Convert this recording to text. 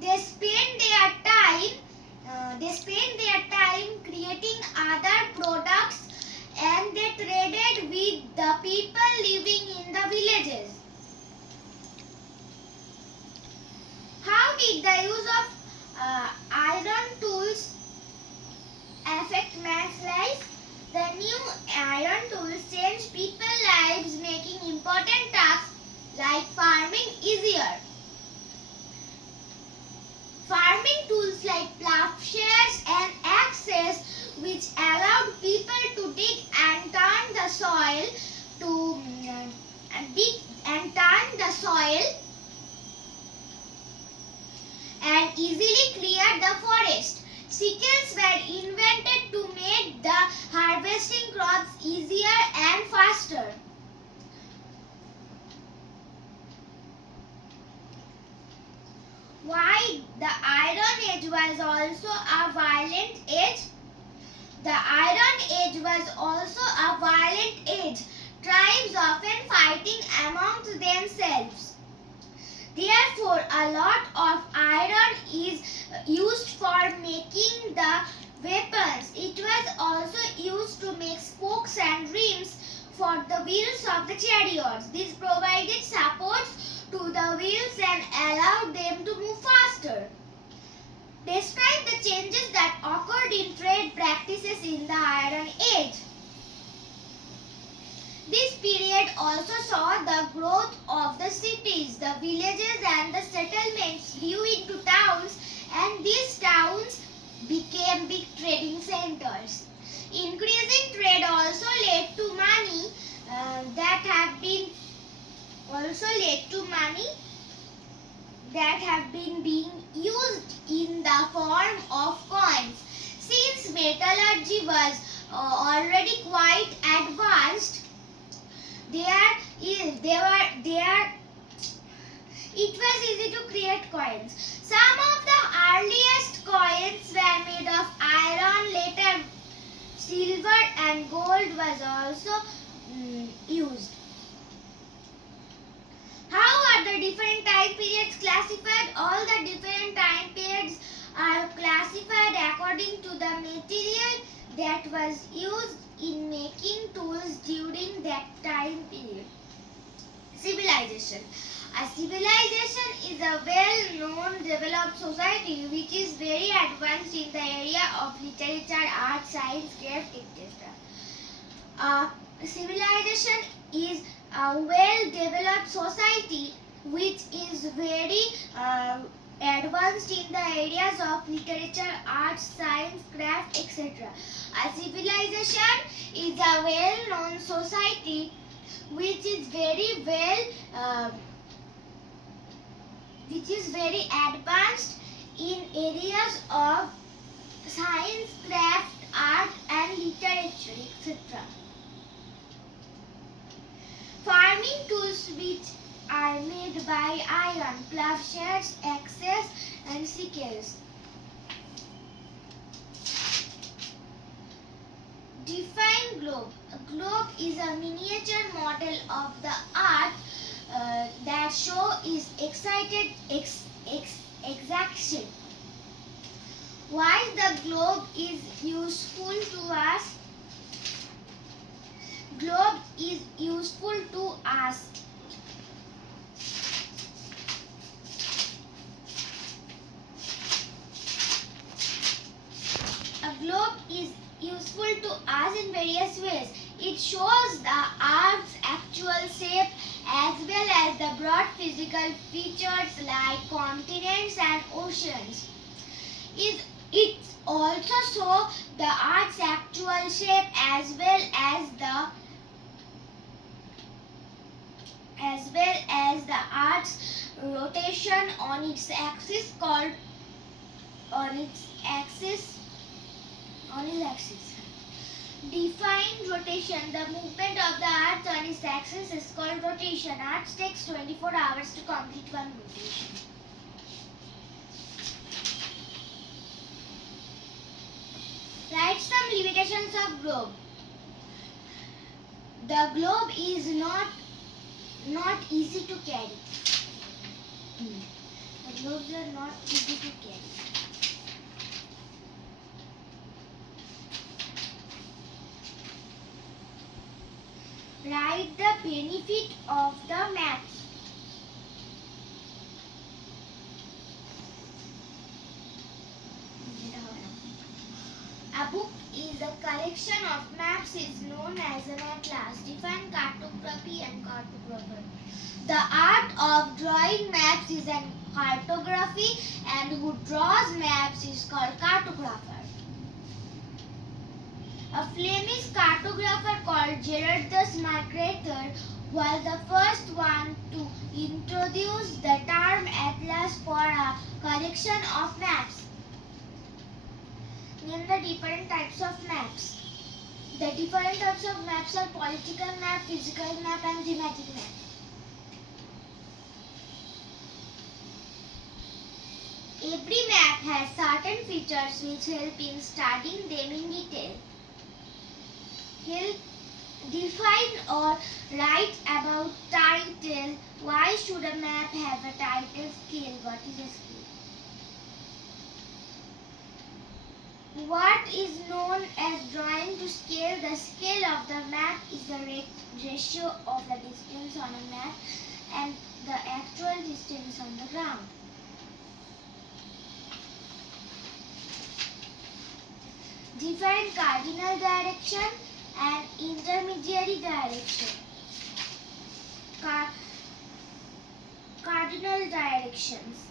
They spend their time creating other products, and they traded with the people living in the villages. How did the use of iron tools affect man's life? The new iron tools changed people's lives, making important tasks like farming easier. Farming tools like plowshares and axes, which allowed people to dig and turn the soil and easily clear the forest. Sickles were invented to make the harvesting crops easier and faster. Why the Iron Age was also a violent age? The Iron Age was also a violent age, tribes often fighting amongst themselves. Therefore, a lot of iron is used for making the weapons. It was also used to make spokes and rims for the wheels of the chariots. This provided support to the wheels and allowed them to move faster. Despite the changes that occurred in trade practices in the Iron Age, this period also saw the growth of the cities. The villages and the settlements grew into towns, and these towns became big trading centers. Increasing trade also led to money that have been being used in the form of coins. Since metallurgy was already quite advanced, it was easy to create coins. Some of the earliest coins were made of iron. Later, silver and gold was also used. How are the different time periods classified? All the different time periods are classified according to the material that was used in making tools during that time period. Civilization. A civilization is a well-known developed society which is very advanced in the area of literature, art, science, craft, etc. A civilization is a well-developed society which is very advanced in the areas of literature, art, science, craft, etc. A civilization is a well-known society which is very advanced in areas of science, craft, art and literature, etc. Farming tools which are made by iron, plowshares, axes and sickles. Define globe. A globe is a miniature model of the earth that show is exaction. Why the globe is useful to us? Globe is useful to us. A globe is useful to us in various ways. It shows the Earth's actual shape as well as the broad physical features like continents and oceans. It also shows the Earth's actual shape as well as the Earth's rotation on its axis Define rotation. The movement of the Earth on its axis is called rotation. Earth takes 24 hours to complete one rotation. Write some limitations of globe. The globe is not easy to carry. The Those are not easy to carry. Write the benefit of the maps. A book is a collection of maps is known as an atlas. Define cartography and cartographer. The art of drawing maps is an cartography, and who draws maps is called cartographer. A Flemish cartographer called Gerardus Mercator was the first one to introduce the term atlas for a collection of maps. Name the different types of maps. The different types of maps are political map, physical map, and thematic map. Every map has certain features which help in studying them in detail. Help define or write about title. Why should a map have a title? Scale. What is a scale? What is known as drawing to scale? The scale of the map is the ratio of the distance on a map and the actual distance on the ground. Define cardinal direction and intermediary direction. Cardinal directions.